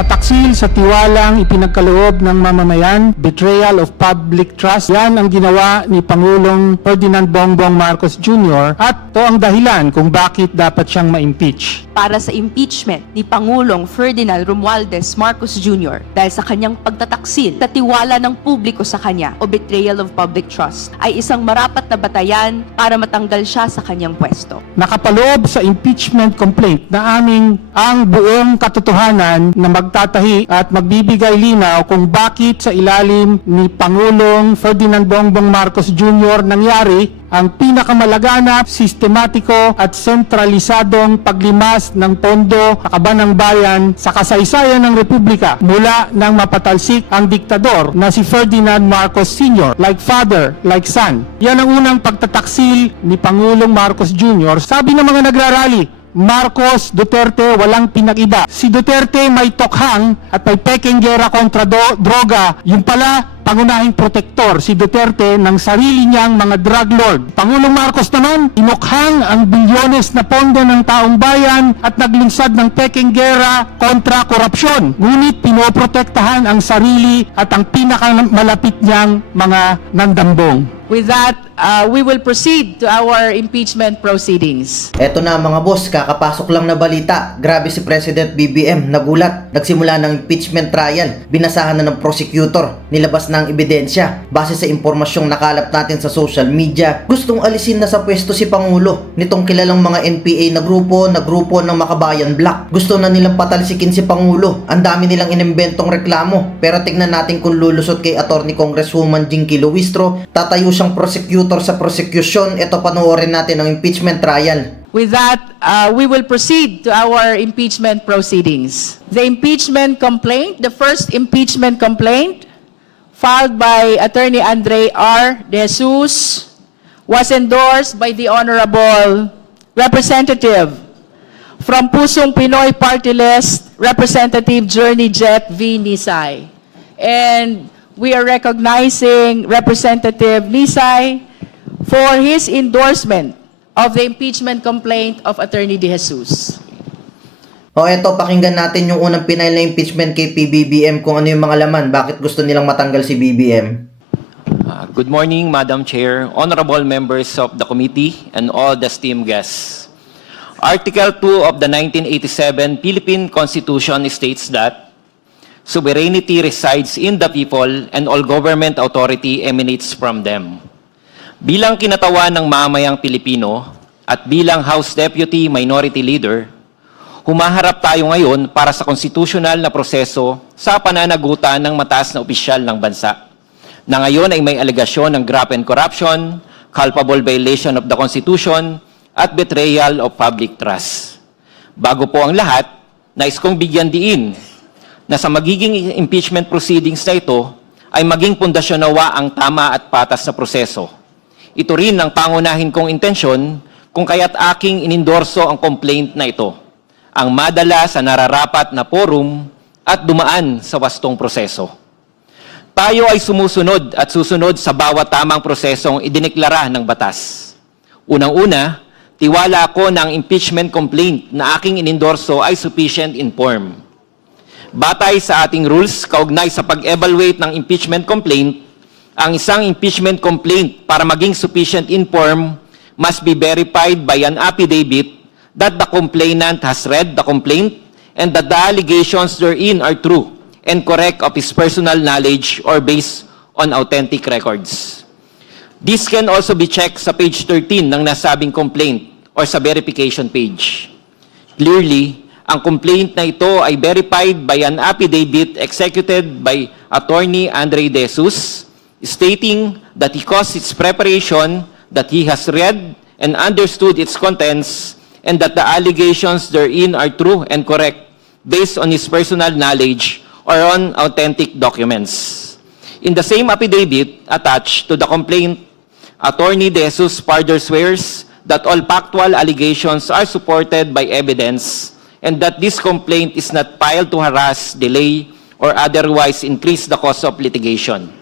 Pagtataksil sa tiwalang ipinagkaloob ng mamamayan, betrayal of public trust, yan ang ginawa ni Pangulong Ferdinand Bongbong Marcos Jr. at ito ang dahilan kung bakit dapat siyang ma-impeach. Para sa impeachment ni Pangulong Ferdinand Romualdez Marcos Jr. dahil sa kanyang pagtataksil sa tiwala ng publiko sa kanya o betrayal of public trust ay isang marapat na batayan para matanggal siya sa kanyang pwesto. Nakapaloob sa impeachment complaint na aming ang buong katotohanan na magtatahi at magbibigay linaw kung bakit sa ilalim ni Pangulong Ferdinand Bongbong Marcos Jr. nangyari ang pinakamalaganap, sistematiko at sentralisadong paglimas ng pondo sa kaban ng bayan sa kasaysayan ng Republika mula nang mapatalsik ang diktador na si Ferdinand Marcos Sr. like father, like son. Yan ang unang pagtataksil ni Pangulong Marcos Jr. Sabi ng mga nagrarally, Marcos, Duterte, walang pinag-iba. Si Duterte may tokhang at may peking gera kontra droga. Yung pala, pangunahing protektor si Duterte ng sarili niyang mga drug lord. Pangulong Marcos naman, inukhang ang bilyones na pondo ng taong bayan at naglinsad ng peking gera kontra korupsyon. Ngunit pinoprotektahan ang sarili at ang pinakamalapit niyang mga nandambong. With that, we will proceed to our impeachment proceedings. Eto na mga boss, kakapasok lang na balita. Grabe si President BBM, nagulat. Nagsimula ng impeachment trial. Binasahan na ng prosecutor. Nilabas na ang ebidensya. Base sa impormasyong nakalap natin sa social media, gustong alisin na sa pwesto si Pangulo nitong kilalang mga NPA na grupo ng Makabayan Black. Gusto na nilang patalsikin si Pangulo. Ang dami nilang inimbentong reklamo. Pero tignan natin kung lulusot kay Attorney Congresswoman Jinky Luistro, tatayo siyang prosecutor sa prosecution. Ito, panoorin natin ang impeachment trial. With that, we will proceed to our impeachment proceedings. The impeachment complaint, the first impeachment complaint filed by Attorney Andre R. De Jesus was endorsed by the Honorable Representative from Pusong Pinoy Party List, Representative Journey Jet V. Nisay. And we are recognizing Representative Nisay for his endorsement of the impeachment complaint of Attorney De Jesus. O eto, pakinggan natin yung unang pinail na impeachment kay PBBM kung ano yung mga laman, bakit gusto nilang matanggal si BBM. Good morning, Madam Chair, honorable members of the committee, and all the esteemed guests. Article 2 of the 1987 Philippine Constitution states that sovereignty resides in the people and all government authority emanates from them. Bilang kinatawan ng mamayang Pilipino at bilang House Deputy Minority Leader, humaharap tayo ngayon para sa konstitusyonal na proseso sa pananagutan ng mataas na opisyal ng bansa, na ngayon ay may alegasyon ng graft and corruption, culpable violation of the Constitution, at betrayal of public trust. Bago po ang lahat, nais kong bigyan diin na sa magiging impeachment proceedings na ito ay maging pundasyon nawa ang tama at patas na proseso. Ito rin ang pangunahin kong intensyon kung kaya't aking inendorso ang complaint na ito, ang madala sa nararapat na forum at dumaan sa wastong proseso. Tayo ay sumusunod at susunod sa bawat tamang prosesong idineklara ng batas. Unang-una, tiwala ako na ang impeachment complaint na aking inendorso ay sufficient in form. Batay sa ating rules kaugnay sa pag-evaluate ng impeachment complaint, ang isang impeachment complaint para maging sufficient in form must be verified by an affidavit that the complainant has read the complaint and that the allegations therein are true and correct of his personal knowledge or based on authentic records. This can also be checked sa page 13 ng nasabing complaint or sa verification page. Clearly, ang complaint na ito ay verified by an affidavit executed by Attorney Andre De Jesus, stating that he caused its preparation, that he has read and understood its contents, and that the allegations therein are true and correct based on his personal knowledge or on authentic documents. In the same affidavit attached to the complaint, Attorney De Jesus further swears that all factual allegations are supported by evidence and that this complaint is not filed to harass, delay, or otherwise increase the cost of litigation.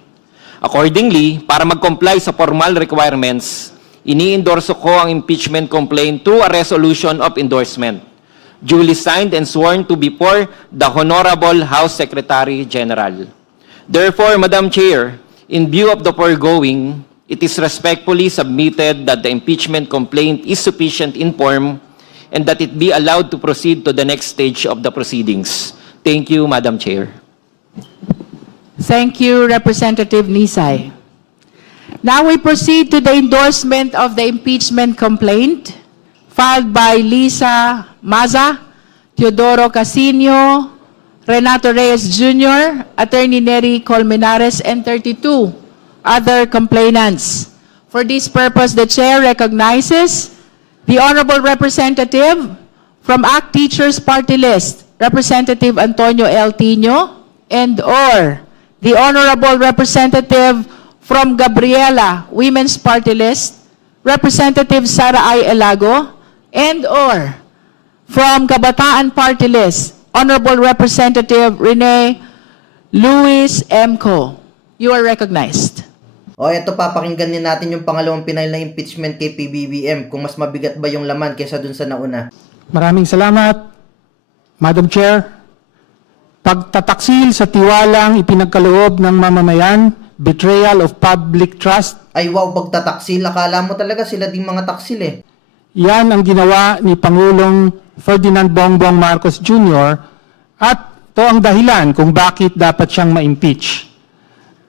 Accordingly, para mag-comply sa formal requirements, ini-endorso ko ang impeachment complaint through a resolution of endorsement. duly signed and sworn to before the Honorable House Secretary General. Therefore, Madam Chair, in view of the foregoing, it is respectfully submitted that the impeachment complaint is sufficient in form and that it be allowed to proceed to the next stage of the proceedings. Thank you, Madam Chair. Thank you, Representative Nisay. Now we proceed to the endorsement of the impeachment complaint filed by Lisa Maza, Teodoro Casino, Renato Reyes Jr., Attorney Nery Colmenares, and 32 other complainants. For this purpose, the Chair recognizes the Honorable Representative from ACT Teachers Party List, Representative Antonio L. Tino, and/or the Honorable Representative from Gabriela Women's Party List, Representative Sara I. Elago, and/or from Kabataan Party List, Honorable Representative Rene Luis M. Co. You are recognized. O eto, papakinggan din natin yung pangalawang pinal na impeachment kay PBBM kung mas mabigat ba yung laman kaysa dun sa nauna. Maraming salamat, Madam Chair. Pagtataksil sa tiwalang ipinagkaloob ng mamamayan, betrayal of public trust, Ay wow, pagtataksil, akala mo talaga sila ding mga taksil eh. yan ang ginawa ni Pangulong Ferdinand Bongbong Marcos Jr. at ito ang dahilan kung bakit dapat siyang ma-impeach.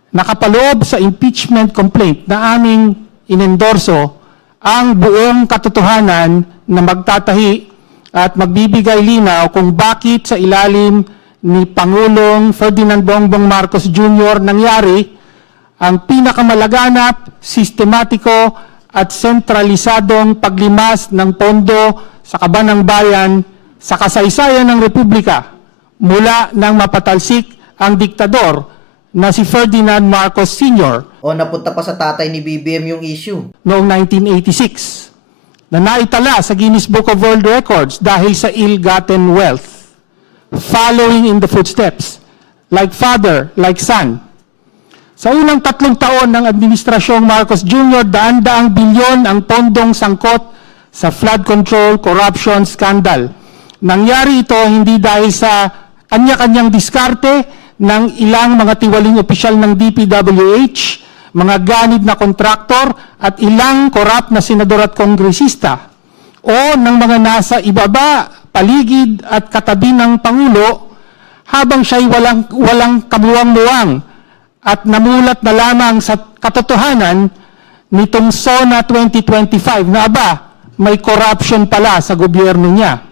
Nakapaloob sa impeachment complaint na aming inendorso ang buong katotohanan na magtatahi at magbibigay linaw kung bakit sa ilalim ni Pangulong Ferdinand Bongbong Marcos Jr. nangyari ang pinakamalaganap, sistematiko at sentralisadong paglimas ng pondo sa kaban ng bayan sa kasaysayan ng Republika mula nang mapatalsik ang diktador na si Ferdinand Marcos Sr. O napunta pa sa tatay ni BBM yung issue. noong 1986 na naitala sa Guinness Book of World Records dahil sa ill-gotten wealth, following in the footsteps, like father, like son. Sa unang 3 taon ng Administrasyong Marcos Jr., daan-daang bilyon ang pondong sangkot sa flood control corruption scandal. Nangyari ito hindi dahil sa kanya-kanyang diskarte ng ilang mga tiwaling opisyal ng DPWH, mga ganid na kontraktor at ilang korap na senador at kongresista o ng mga nasa ibaba, paligid at katabi ng Pangulo habang siya'y walang kamuwang-muwang at namulat na lamang sa katotohanan nitong SONA 2025 na may corruption pala sa gobyerno niya.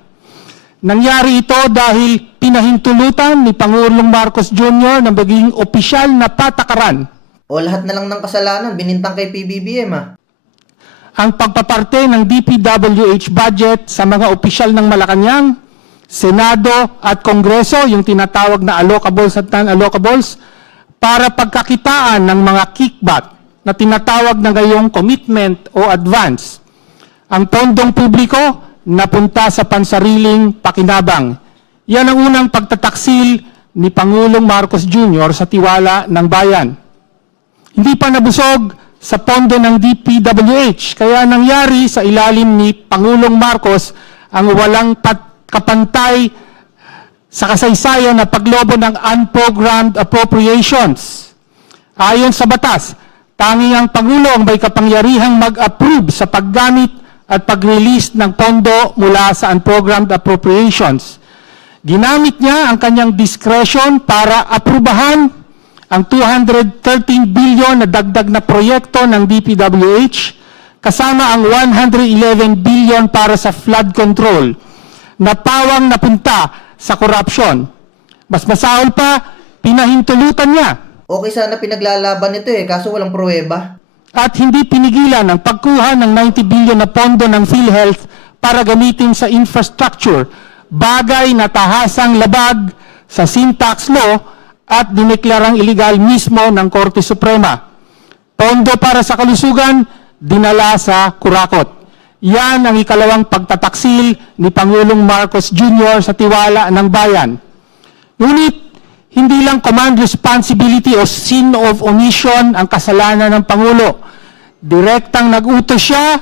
Nangyari ito dahil pinahintulutan ni Pangulong Marcos Jr. na maging opisyal na patakaran O lahat na lang ng kasalanan binintang kay PBBM ah. ang pagpaparte ng DPWH budget sa mga opisyal ng Malacanang, Senado at Kongreso, yung tinatawag na allocables at non-allocables, para pagkakitaan ng mga kickback na tinatawag na ngayong commitment o advance. Ang pondong publiko napunta sa pansariling pakinabang. Yan ang unang pagtataksil ni Pangulong Marcos Jr. sa tiwala ng bayan. Hindi pa nabusog sa pondo ng DPWH, kaya nangyari sa ilalim ni Pangulong Marcos ang walang kapantay sa kasaysayan na paglobo ng unprogrammed appropriations. Ayon sa batas, tanging ang Pangulo ang may kapangyarihang mag-approve sa paggamit at pag-release ng pondo mula sa unprogrammed appropriations. Ginamit niya ang kanyang discretion para aprubahan ang 213 billion na dagdag na proyekto ng DPWH kasama ang 111 billion para sa flood control na pawang napunta sa corruption. Mas masahol pa, pinahintulutan niya Okay sana pinaglalaban nito eh, kaso walang pruweba. at hindi pinigilan ang pagkuha ng 90 billion na pondo ng PhilHealth para gamitin sa infrastructure, bagay na tahasang labag sa sin tax law at dineklarang iligal mismo ng Korte Suprema. Pondo para sa kalusugan, dinala sa kurakot. Yan ang ikalawang pagtataksil ni Pangulong Marcos Jr. sa tiwala ng bayan. Ngunit, hindi lang command responsibility o sin of omission ang kasalanan ng Pangulo. Direktang nag-utos siya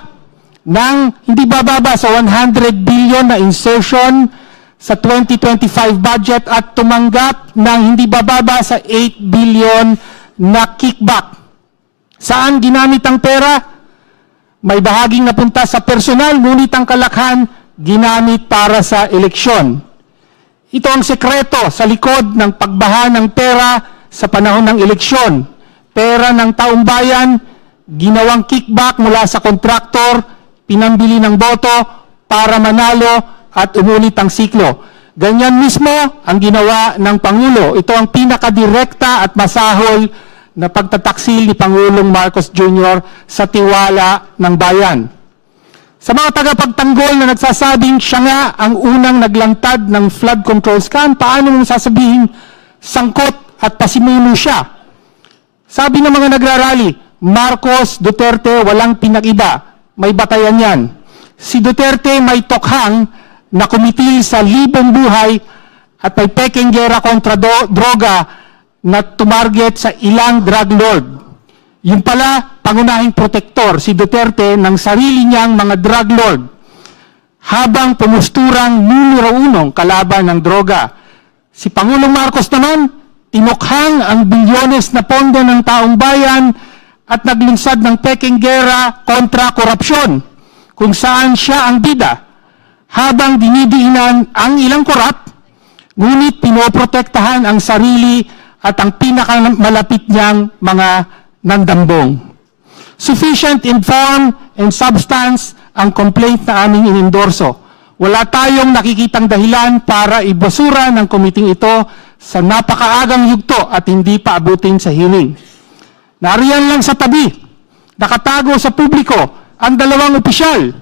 ng hindi bababa sa 100 billion na insertion sa 2025 budget at tumanggap ng hindi bababa sa 8 billion na kickback. Saan ginamit ang pera? May bahaging napunta sa personal, ngunit ang kalakhan ginamit para sa eleksyon. Ito ang sekreto sa likod ng pagbaha ng pera sa panahon ng eleksyon. Pera ng taong bayan, ginawang kickback mula sa kontraktor, pinambili ng boto para manalo at umulit ang siklo. Ganyan mismo ang ginawa ng Pangulo. Ito ang pinakadirekta at masahol na pagtataksil ni Pangulong Marcos Jr. sa tiwala ng bayan. Sa mga tagapagtanggol na nagsasabing siya nga ang unang naglantad ng flood control scam, paano mo sasabihin sangkot at pasimuno siya? Sabi ng mga nagrarally, Marcos, Duterte, walang pinag-iba. May batayan yan. Si Duterte may tokhang na kumitil sa libong buhay at may peking gera kontra droga na tumarget sa ilang drug lord. Yung pala, pangunahing protektor, si Duterte, ng sarili niyang mga drug lord, habang pumusturang numero 1 kalaban ng droga. Si Pangulong Marcos naman, tinukhang ang bilyones na pondo ng taong bayan at naglunsad ng peking gera kontra korupsyon, kung saan siya ang bida, habang dinidiinan ang ilang korap, ngunit pinoprotektahan ang sarili at ang pinakamalapit niyang mga nandambong. Sufficient in form and substance ang complaint na aming inendorso. Wala tayong nakikitang dahilan para ibasura ng komiting ito sa napakaagang yugto at hindi pa abutin sa hearing. Nariyan lang sa tabi, nakatago sa publiko ang dalawang opisyal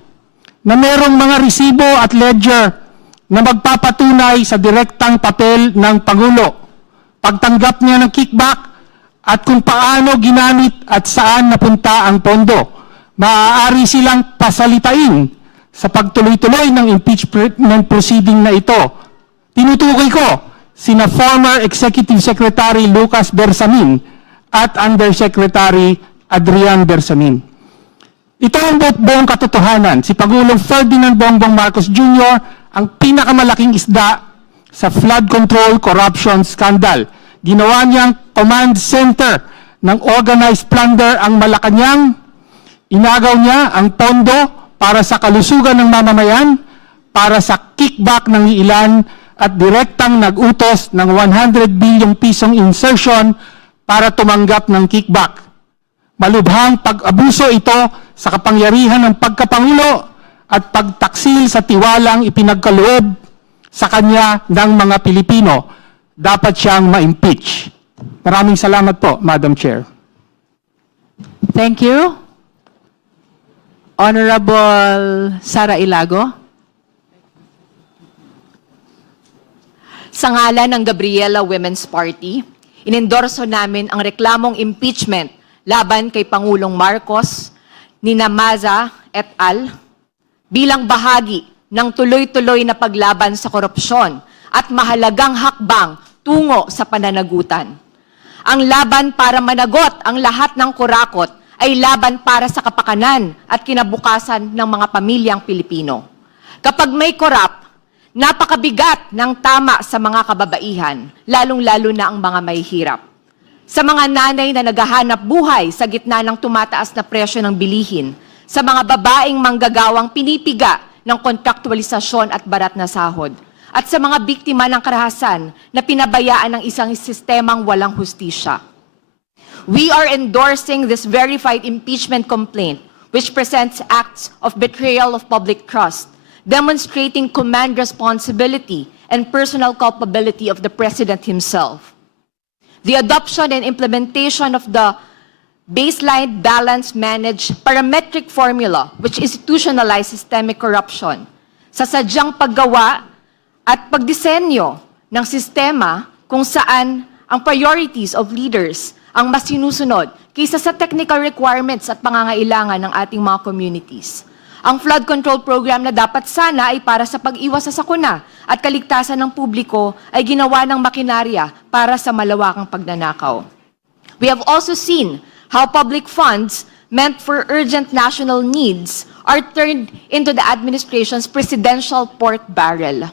na merong mga resibo at ledger na magpapatunay sa direktang papel ng Pangulo, pagtanggap niya ng kickback at kung paano ginamit at saan napunta ang pondo. Maaari silang pasalitain sa pagtuloy-tuloy ng impeachment proceeding na ito. Tinutukoy ko sina former Executive Secretary Lucas Bersamin at Undersecretary Adrian Bersamin. Ito ang buong katotohanan. Si Pangulong Ferdinand Bongbong Marcos Jr. ang pinakamalaking isda sa flood control corruption scandal. Ginawa niyang command center ng organized plunder ang Malacanang. Inagaw niya ang pondo para sa kalusugan ng mamamayan, para sa kickback ng ilan at direktang nag-utos ng 100 bilyong pisong insertion para tumanggap ng kickback. Malubhang pag-abuso ito sa kapangyarihan ng pagkapangulo at pagtaksil sa tiwalang ipinagkaloob sa kanya ng mga Pilipino. Dapat siyang ma-impeach. Maraming salamat po, Madam Chair. Thank you. Honorable Sara Ilago. Sa ngalan ng Gabriela Women's Party, inendorso namin ang reklamong impeachment laban kay Pangulong Marcos, Nina Maza et al. Bilang bahagi ng tuloy-tuloy na paglaban sa korupsyon at mahalagang hakbang tungo sa pananagutan. Ang laban para managot ang lahat ng kurakot ay laban para sa kapakanan at kinabukasan ng mga pamilyang Pilipino. Kapag may korap, napakabigat ng tama sa mga kababaihan, lalong-lalo na ang mga mahihirap. Sa mga nanay na naghahanap buhay sa gitna ng tumataas na presyo ng bilihin, sa mga babaeng manggagawang pinipiga ng kontraktualisasyon at barat na sahod, at sa mga biktima ng karahasan na pinabayaan ng isang sistemang walang hustisya. We are endorsing this verified impeachment complaint, which presents acts of betrayal of public trust, demonstrating command responsibility and personal culpability of the President himself. The adoption and implementation of the baseline balance managed parametric formula which institutionalized systemic corruption sa sadyang paggawa at pagdisenyo ng sistema kung saan ang priorities of leaders ang mas sinusunod kaysa sa technical requirements at pangangailangan ng ating mga communities. Ang flood control program na dapat sana ay para sa pag-iwas sa sakuna at kaligtasan ng publiko ay ginawa ng makinarya para sa malawakang pagnanakaw. We have also seen how public funds meant for urgent national needs are turned into the administration's presidential pork barrel.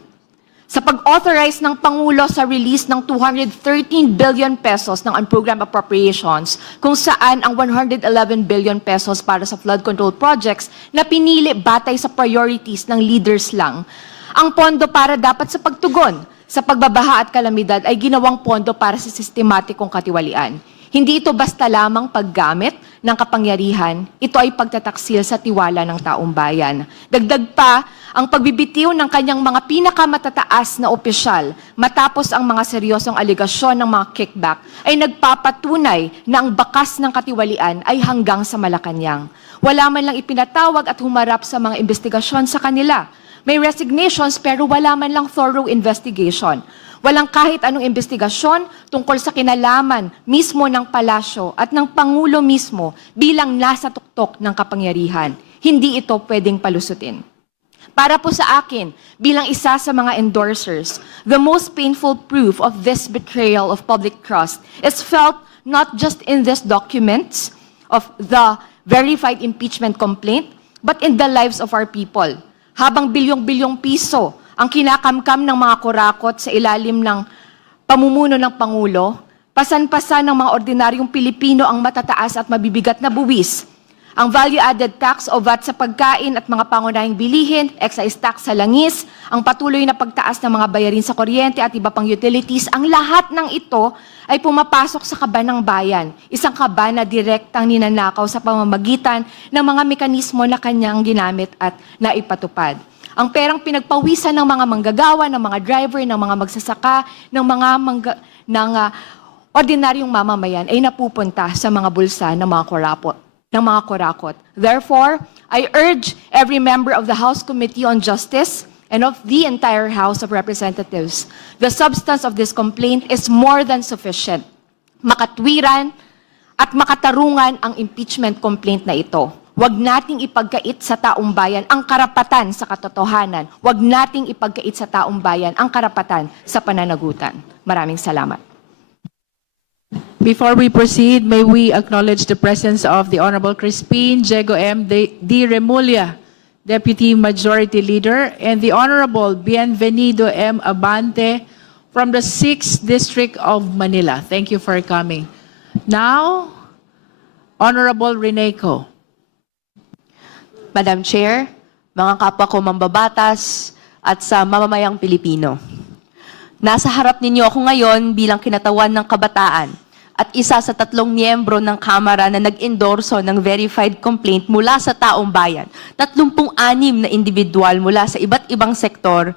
sa pag-authorize ng Pangulo sa release ng 213 billion pesos ng unprogrammed appropriations, kung saan ang 111 billion pesos para sa flood control projects na pinili batay sa priorities ng leaders lang. Ang pondo para dapat sa pagtugon sa pagbabaha at kalamidad ay ginawang pondo para sa sistematikong katiwalian. Hindi ito basta lamang paggamit ng kapangyarihan, ito ay pagtataksil sa tiwala ng taong bayan. Dagdag pa, ang pagbibitiw ng kanyang mga pinakamatataas na opisyal matapos ang mga seryosong aligasyon ng mga kickback ay nagpapatunay na ang bakas ng katiwalian ay hanggang sa Malacanang. Wala man lang ipinatawag at humarap sa mga investigasyon sa kanila. May resignations pero wala man lang thorough investigation. Walang kahit anong investigasyon tungkol sa kinalaman mismo ng palasyo at ng Pangulo mismo bilang nasa tuktok ng kapangyarihan. Hindi ito pwedeng palusutin. Para po sa akin, bilang isa sa mga endorsers, the most painful proof of this betrayal of public trust is felt not just in these documents of the verified impeachment complaint, but in the lives of our people. Habang bilyong-bilyong piso ang kinakamkam ng mga kurakot sa ilalim ng pamumuno ng Pangulo, pasan-pasan ng mga ordinaryong Pilipino ang matataas at mabibigat na buwis. Ang value-added tax o VAT sa pagkain at mga pangunahing bilihin, excise tax sa langis, ang patuloy na pagtaas ng mga bayarin sa kuryente at iba pang utilities, ang lahat ng ito ay pumapasok sa kaba ng bayan. Isang kaba na direktang ninanakaw sa pamamagitan ng mga mekanismo na kanyang ginamit at naipatupad. Ang perang pinagpawisan ng mga manggagawa, ng mga driver, ng mga magsasaka, ng ordinaryong mamamayan ay napupunta sa mga bulsa ng mga kurakot. Therefore, I urge every member of the House Committee on Justice and of the entire House of Representatives, the substance of this complaint is more than sufficient. Makatwiran at makatarungan ang impeachment complaint na ito. Huwag nating ipagkait sa taong bayan ang karapatan sa katotohanan. Huwag nating ipagkait sa taong bayan ang karapatan sa pananagutan. Maraming salamat. Before we proceed, may we acknowledge the presence of the Honorable Crispin Diego M. D. Remulla, Deputy Majority Leader, and the Honorable Bienvenido M. Abante from the 6th District of Manila. Thank you for coming. Now, Honorable Reneco. Madam Chair, mga kapwa ko mambabatas at sa mamamayang Pilipino. Nasa harap ninyo ako ngayon bilang kinatawan ng kabataan at isa sa 3 miyembro ng Kamara na nag-endorso ng verified complaint mula sa taong bayan. 36 na individual mula sa iba't ibang sektor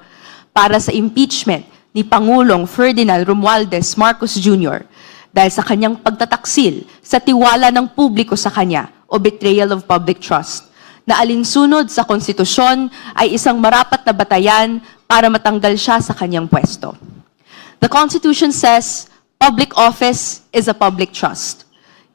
para sa impeachment ni Pangulong Ferdinand Romualdez Marcos Jr. dahil sa kanyang pagtataksil sa tiwala ng publiko sa kanya o betrayal of public trust, na alinsunod sa konstitusyon ay isang marapat na batayan para matanggal siya sa kanyang pwesto. The Constitution says, public office is a public trust.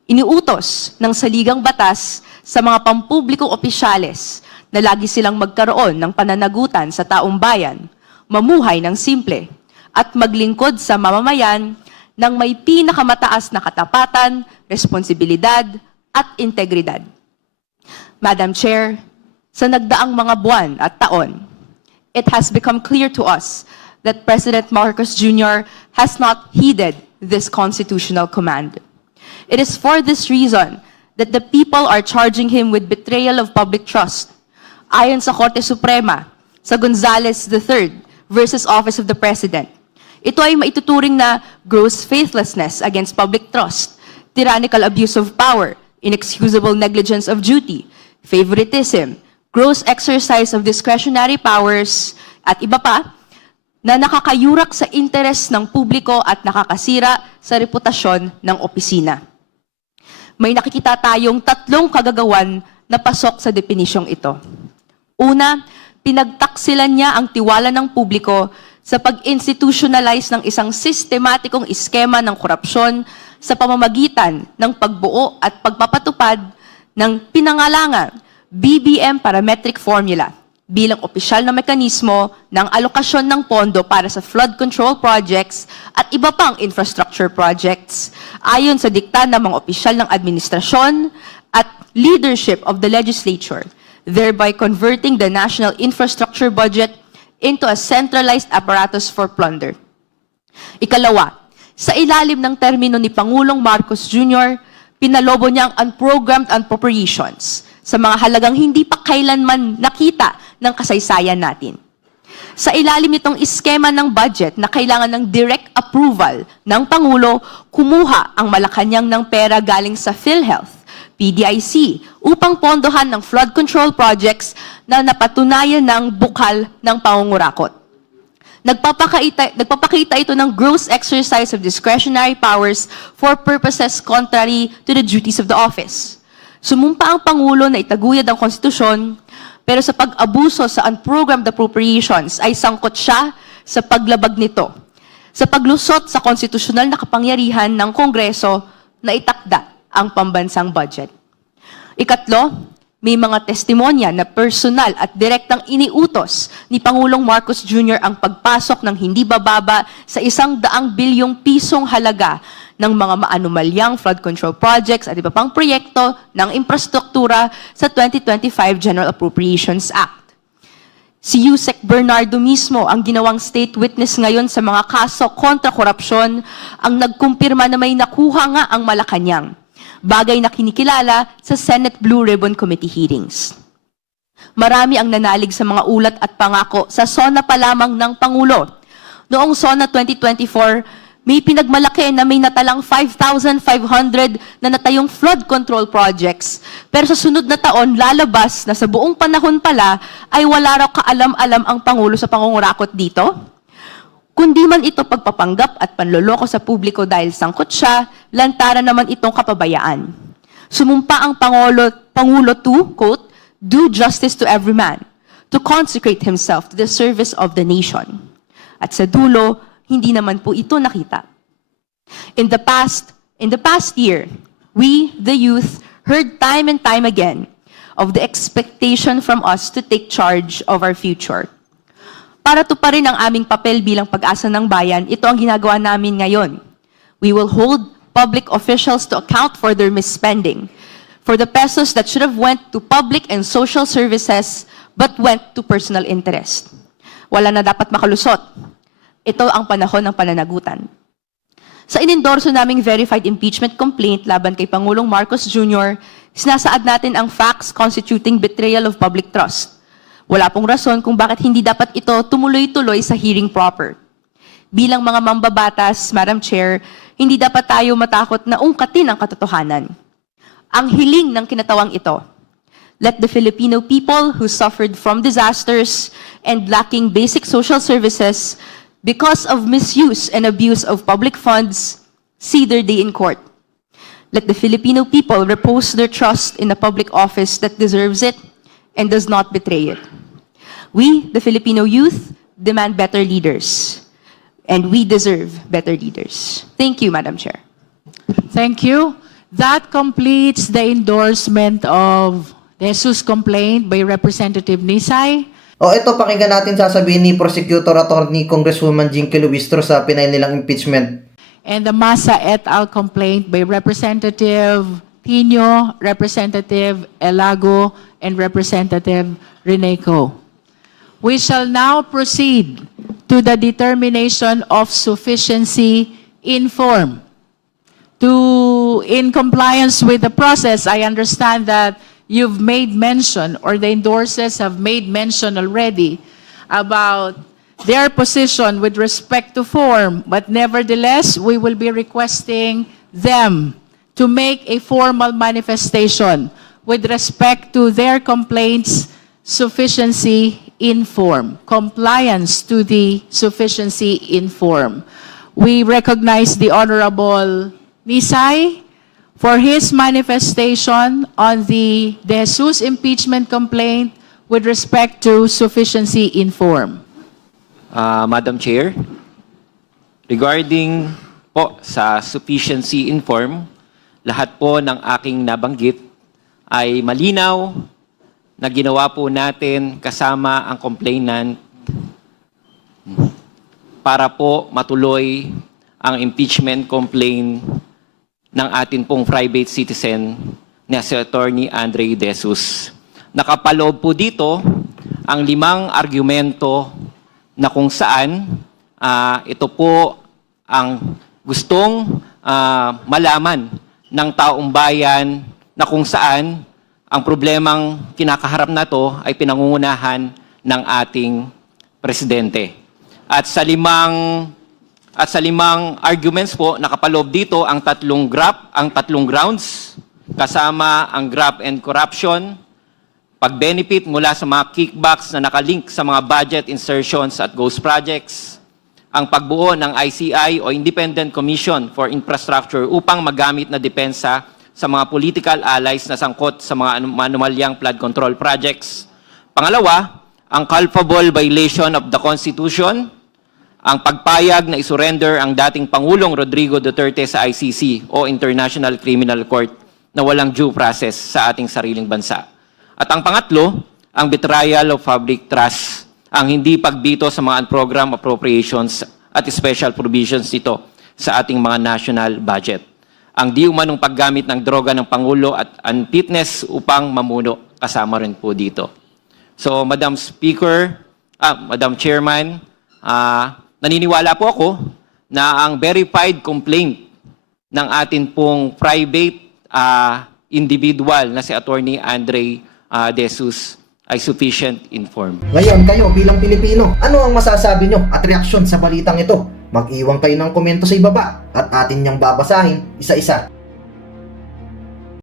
Iniutos ng saligang batas sa mga pampublikong opisyales na lagi silang magkaroon ng pananagutan sa taong bayan, mamuhay ng simple, at maglingkod sa mamamayan ng may pinakamataas na katapatan, responsibilidad, at integridad. Madam Chair, sa nagdaang mga buwan at taon, it has become clear to us that President Marcos Jr. has not heeded this constitutional command. It is for this reason that the people are charging him with betrayal of public trust. Ayon sa Korte Suprema, sa Gonzales III versus Office of the President, ito ay maituturing na gross faithlessness against public trust, tyrannical abuse of power, inexcusable negligence of duty, favoritism, gross exercise of discretionary powers, at iba pa, na nakakayurak sa interes ng publiko at nakakasira sa reputasyon ng opisina. May nakikita tayong 3 kagagawan na pasok sa definisyong ito. Una, pinagtaksilan niya ang tiwala ng publiko sa pag-institutionalize ng isang sistematikong iskema ng korupsyon sa pamamagitan ng pagbuo at pagpapatupad ng pinangalangang BBM Parametric Formula bilang opisyal na mekanismo ng alokasyon ng pondo para sa flood control projects at iba pang infrastructure projects ayon sa dikta ng mga opisyal ng administrasyon at leadership of the legislature, thereby converting the national infrastructure budget into a centralized apparatus for plunder. Ikalawa, sa ilalim ng termino ni Pangulong Marcos Jr., pinalobo niya ang unprogrammed appropriations sa mga halagang hindi pa kailanman nakita ng kasaysayan natin. Sa ilalim nitong iskema ng budget na kailangan ng direct approval ng Pangulo, kumuha ang Malacanang ng pera galing sa PhilHealth, PDIC, upang pondohan ng flood control projects na napatunayan ng bukal ng pangungurakot. Nagpapakita ito ng gross exercise of discretionary powers for purposes contrary to the duties of the office. Sumumpa ang Pangulo na itaguyod ang konstitusyon, pero sa pag-abuso sa unprogrammed appropriations ay sangkot siya sa paglabag nito, sa paglusot sa konstitusyonal na kapangyarihan ng Kongreso na itakda ang pambansang budget. Ikatlo, may mga testimonya na personal at direktang iniutos ni Pangulong Marcos Jr. ang pagpasok ng hindi bababa sa 100 bilyong pisong halaga ng mga maanumalyang flood control projects at iba pang proyekto ng infrastruktura sa 2025 General Appropriations Act. Si Yusek Bernardo mismo ang ginawang state witness ngayon sa mga kaso kontra korupsyon ang nagkumpirma na may nakuha nga ang Malacanang, bagay na kinikilala sa Senate Blue Ribbon Committee hearings. Marami ang nanalig sa mga ulat at pangako sa SONA pa lamang ng Pangulo. Noong SONA 2024, may pinagmalaki na may natalang 5,500 na natayong flood control projects. Pero sa sunod na taon, lalabas na sa buong panahon pala ay wala raw kaalam-alam ang Pangulo sa pangungurakot dito. Kundi man ito pagpapanggap at panloloko sa publiko dahil sangkot siya, lantaran naman itong kapabayaan. Sumumpa ang Pangulo to, quote, do justice to every man, to consecrate himself to the service of the nation. At sa dulo, hindi naman po ito nakita. In the past year, we, the youth, heard time and time again of the expectation from us to take charge of our future. Para tuparin ang aming papel bilang pag-asa ng bayan, ito ang ginagawa namin ngayon. We will hold public officials to account for their misspending, for the pesos that should have went to public and social services but went to personal interest. Wala na dapat makalusot. Ito ang panahon ng pananagutan. Sa inendorso naming verified impeachment complaint laban kay Pangulong Marcos Jr., sinasaad natin ang facts constituting betrayal of public trust. Wala pong rason kung bakit hindi dapat ito tumuloy-tuloy sa hearing proper. Bilang mga mambabatas, Madam Chair, hindi dapat tayo matakot na ungkatin ang katotohanan. Ang hiling ng kinatawang ito, let the Filipino people who suffered from disasters and lacking basic social services because of misuse and abuse of public funds see their day in court. Let the Filipino people repose their trust in a public office that deserves it and does not betray it. We, the Filipino youth, demand better leaders, and we deserve better leaders. Thank you, Madam Chair. Thank you. That completes the endorsement of the Jesus complaint by Representative Nisay. O ito, pakinggan natin sasabihin ni Prosecutor Attorney Congresswoman Jinky Luistro sa pinay nilang impeachment. And the Masa et al. Complaint by Representative Tino, Representative Elago, and Representative Reneco. We shall now proceed to the determination of sufficiency in form. In compliance with the process, I understand that you've made mention, or the endorsers have made mention already, about their position with respect to form, but nevertheless, we will be requesting them to make a formal manifestation with respect to their complaints, sufficiency in form, compliance to the sufficiency in form. We recognize the Honorable Nisay for his manifestation on the De Jesus impeachment complaint with respect to sufficiency in form. Madam Chair, regarding po sa sufficiency in form, lahat po ng aking nabanggit ay malinaw na ginawa po natin kasama ang complainant para po matuloy ang impeachment complaint ng atin pong private citizen na si Attorney Andre De Jesus. Nakapaloob po dito ang 5 argumento na kung saan ito po ang gustong malaman ng taong bayan na kung saan ang problemang kinakaharap na to ay pinangungunahan ng ating presidente. At sa limang arguments po nakapaloob dito ang tatlong grounds kasama ang graft and corruption, pag-benefit mula sa mga kickbacks na nakalink sa mga budget insertions at ghost projects, ang pagbuo ng ICI o Independent Commission for Infrastructure upang magamit na depensa sa mga political allies na sangkot sa mga anomalyang flood control projects. Pangalawa, ang culpable violation of the Constitution, ang pagpayag na isurrender ang dating Pangulong Rodrigo Duterte sa ICC o International Criminal Court na walang due process sa ating sariling bansa. At ang pangatlo, ang betrayal of public trust, ang hindi pagbito sa mga unprogrammed appropriations at special provisions nito sa ating mga national budget. Ang di umanong paggamit ng droga ng Pangulo at unfitness upang mamuno kasama rin po dito. So, Madam Speaker, Madam Chairman, naniniwala po ako na ang verified complaint ng atin pong private individual na si Attorney Andre De Jesus ay sufficient informed. Ngayon kayo bilang Pilipino, ano ang masasabi nyo at reaksyon sa balitang ito? Mag-iwan kayo ng komento sa ibaba at atin niyang babasahin isa-isa.